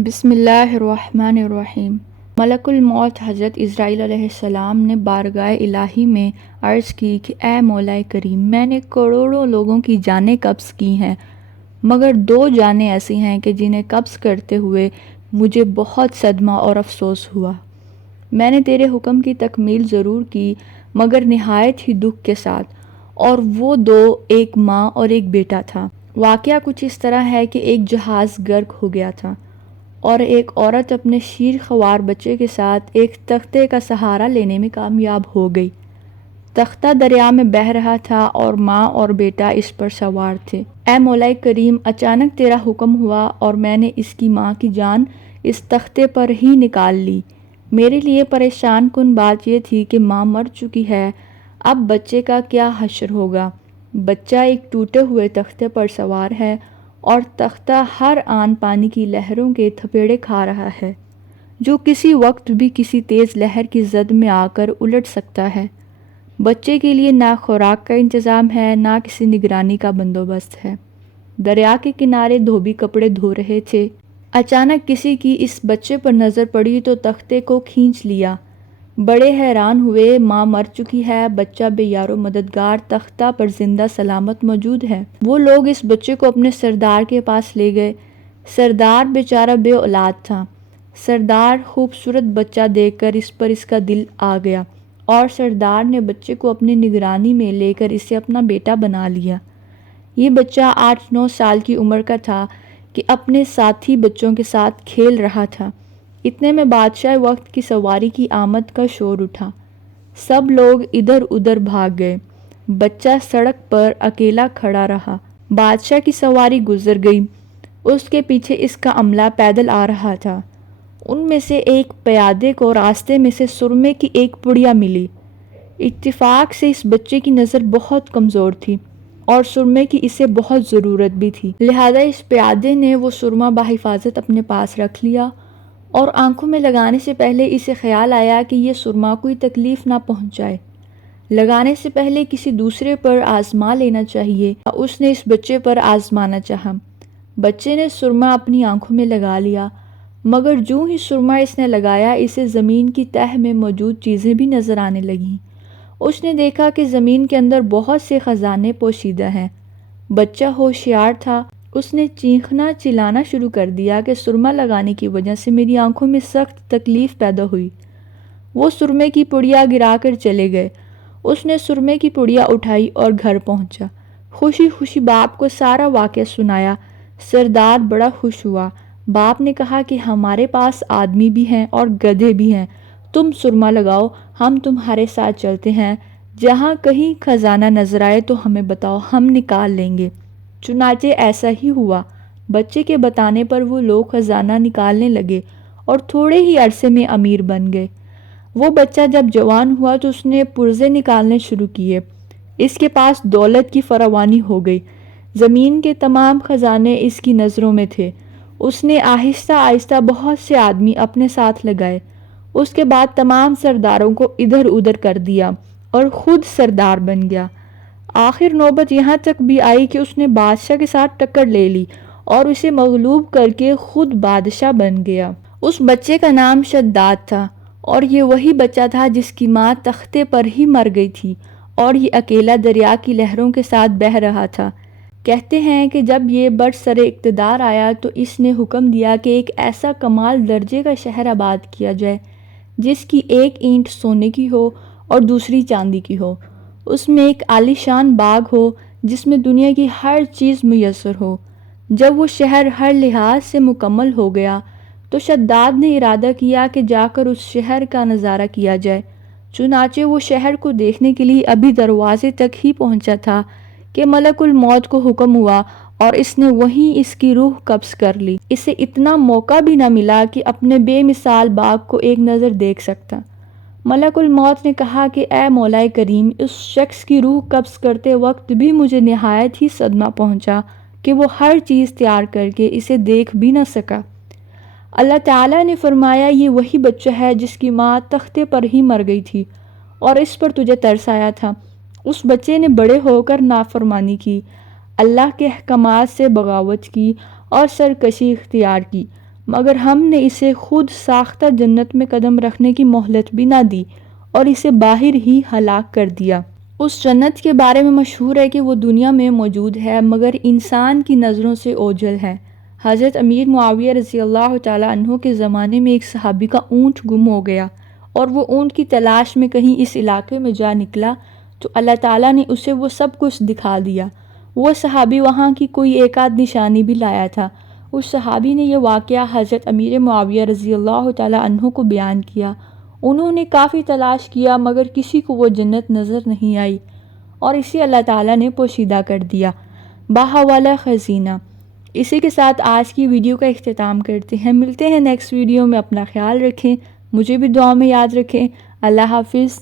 بسم اللہ الرحمن الرحیم۔ ملک الموت حضرت اسرائیل علیہ السلام نے بارگاہ الہی میں عرض کی کہ اے مولا کریم، میں نے کروڑوں لوگوں کی جانیں قبض کی ہیں، مگر 2 جانیں ایسی ہیں کہ جنہیں قبض کرتے ہوئے مجھے بہت صدمہ اور افسوس ہوا۔ میں نے تیرے حکم کی تکمیل ضرور کی مگر نہایت ہی دکھ کے ساتھ، اور وہ 2 ایک ماں اور ایک بیٹا تھا۔ واقعہ کچھ اس طرح ہے کہ ایک جہاز غرق ہو گیا تھا اور ایک عورت اپنے شیر خوار بچے کے ساتھ ایک تختے کا سہارا لینے میں کامیاب ہو گئی۔ تختہ دریا میں بہہ رہا تھا اور ماں اور بیٹا اس پر سوار تھے۔ اے مولا کریم، اچانک تیرا حکم ہوا اور میں نے اس کی ماں کی جان اس تختے پر ہی نکال لی۔ میرے لیے پریشان کن بات یہ تھی کہ ماں مر چکی ہے، اب بچے کا کیا حشر ہوگا؟ بچہ ایک ٹوٹے ہوئے تختے پر سوار ہے اور تختہ ہر آن پانی کی لہروں کے تھپیڑے کھا رہا ہے، جو کسی وقت بھی کسی تیز لہر کی زد میں آ کر الٹ سکتا ہے۔ بچے کے لیے نہ خوراک کا انتظام ہے، نہ کسی نگرانی کا بندوبست ہے۔ دریا کے کنارے دھوبی کپڑے دھو رہے تھے۔ اچانک کسی کی اس بچے پر نظر پڑی تو تختے کو کھینچ لیا۔ بڑے حیران ہوئے، ماں مر چکی ہے، بچہ بے یار و مددگار تختہ پر زندہ سلامت موجود ہے۔ وہ لوگ اس بچے کو اپنے سردار کے پاس لے گئے۔ سردار بیچارہ بے اولاد تھا۔ سردار خوبصورت بچہ دیکھ کر اس کا دل آ گیا اور سردار نے بچے کو اپنی نگرانی میں لے کر اسے اپنا بیٹا بنا لیا۔ یہ بچہ 8-9 سال کی عمر کا تھا کہ اپنے ساتھی بچوں کے ساتھ کھیل رہا تھا۔ اتنے میں بادشاہ وقت کی سواری کی آمد کا شور اٹھا۔ سب لوگ ادھر ادھر بھاگ گئے۔ بچہ سڑک پر اکیلا کھڑا رہا۔ بادشاہ کی سواری گزر گئی، اس کے پیچھے اس کا عملہ پیدل آ رہا تھا۔ ان میں سے ایک پیادے کو راستے میں سے سرمے کی ایک پڑیا ملی۔ اتفاق سے اس بچے کی نظر بہت کمزور تھی اور سرمے کی اسے بہت ضرورت بھی تھی، لہذا اس پیادے نے وہ سرما بحفاظت اپنے پاس رکھ لیا اور آنکھوں میں لگانے سے پہلے اسے خیال آیا کہ یہ سرما کوئی تکلیف نہ پہنچائے، لگانے سے پہلے کسی دوسرے پر آزما لینا چاہیے۔ اس نے اس بچے پر آزمانا چاہا۔ بچے نے سرما اپنی آنکھوں میں لگا لیا، مگر جوں ہی سرما اس نے لگایا، اسے زمین کی تہہ میں موجود چیزیں بھی نظر آنے لگیں۔ اس نے دیکھا کہ زمین کے اندر بہت سے خزانے پوشیدہ ہیں۔ بچہ ہوشیار تھا، اس نے چیخنا چلانا شروع کر دیا کہ سرما لگانے کی وجہ سے میری آنکھوں میں سخت تکلیف پیدا ہوئی۔ وہ سرمے کی پڑیا گرا کر چلے گئے۔ اس نے سرمے کی پڑیا اٹھائی اور گھر پہنچا۔ خوشی خوشی باپ کو سارا واقعہ سنایا۔ سردار بڑا خوش ہوا۔ باپ نے کہا کہ ہمارے پاس آدمی بھی ہیں اور گدھے بھی ہیں، تم سرما لگاؤ، ہم تمہارے ساتھ چلتے ہیں، جہاں کہیں خزانہ نظر آئے تو ہمیں بتاؤ، ہم نکال لیں گے۔ چنانچہ ایسا ہی ہوا۔ بچے کے بتانے پر وہ لوگ خزانہ نکالنے لگے اور تھوڑے ہی عرصے میں امیر بن گئے۔ وہ بچہ جب جوان ہوا تو اس نے پرزے نکالنے شروع کیے۔ اس کے پاس دولت کی فراوانی ہو گئی۔ زمین کے تمام خزانے اس کی نظروں میں تھے۔ اس نے آہستہ آہستہ بہت سے آدمی اپنے ساتھ لگائے۔ اس کے بعد تمام سرداروں کو ادھر ادھر کر دیا اور خود سردار بن گیا۔ آخر نوبت یہاں تک بھی آئی کہ اس نے بادشاہ کے ساتھ ٹکر لے لی اور اسے مغلوب کر کے خود بادشاہ بن گیا۔ اس بچے کا نام شداد تھا اور یہ وہی بچہ تھا جس کی ماں تختے پر ہی مر گئی تھی اور یہ اکیلا دریا کی لہروں کے ساتھ بہہ رہا تھا۔ کہتے ہیں کہ جب یہ برسر اقتدار آیا تو اس نے حکم دیا کہ ایک ایسا کمال درجے کا شہر آباد کیا جائے جس کی ایک اینٹ سونے کی ہو اور دوسری چاندی کی ہو، اس میں ایک عالیشان باغ ہو جس میں دنیا کی ہر چیز میسر ہو۔ جب وہ شہر ہر لحاظ سے مکمل ہو گیا تو شداد نے ارادہ کیا کہ جا کر اس شہر کا نظارہ کیا جائے۔ چنانچہ وہ شہر کو دیکھنے کے لیے ابھی دروازے تک ہی پہنچا تھا کہ ملک الموت کو حکم ہوا اور اس نے وہیں اس کی روح قبض کر لی۔ اسے اتنا موقع بھی نہ ملا کہ اپنے بے مثال باغ کو ایک نظر دیکھ سکتا۔ ملک الموت نے کہا کہ اے مولا کریم، اس شخص کی روح قبض کرتے وقت بھی مجھے نہایت ہی صدمہ پہنچا کہ وہ ہر چیز تیار کر کے اسے دیکھ بھی نہ سکا۔ اللہ تعالیٰ نے فرمایا، یہ وہی بچہ ہے جس کی ماں تختے پر ہی مر گئی تھی اور اس پر تجھے ترس آیا تھا۔ اس بچے نے بڑے ہو کر نافرمانی کی، اللہ کے احکامات سے بغاوت کی اور سرکشی اختیار کی۔ مگر ہم نے اسے خود ساختہ جنت میں قدم رکھنے کی مہلت بھی نہ دی اور اسے باہر ہی ہلاک کر دیا۔ اس جنت کے بارے میں مشہور ہے کہ وہ دنیا میں موجود ہے مگر انسان کی نظروں سے اوجھل ہے۔ حضرت امیر معاویہ رضی اللہ تعالیٰ عنہ کے زمانے میں ایک صحابی کا اونٹ گم ہو گیا اور وہ اونٹ کی تلاش میں کہیں اس علاقے میں جا نکلا تو اللہ تعالیٰ نے اسے وہ سب کچھ دکھا دیا۔ وہ صحابی وہاں کی کوئی ایک آدھ نشانی بھی لایا تھا۔ اس صحابی نے یہ واقعہ حضرت امیر معاویہ رضی اللہ تعالیٰ عنہ کو بیان کیا۔ انہوں نے کافی تلاش کیا مگر کسی کو وہ جنت نظر نہیں آئی اور اسے اللہ تعالیٰ نے پوشیدہ کر دیا۔ باحوالہ خزینہ۔ اسی کے ساتھ آج کی ویڈیو کا اختتام کرتے ہیں۔ ملتے ہیں نیکسٹ ویڈیو میں۔ اپنا خیال رکھیں، مجھے بھی دعا میں یاد رکھیں۔ اللہ حافظ۔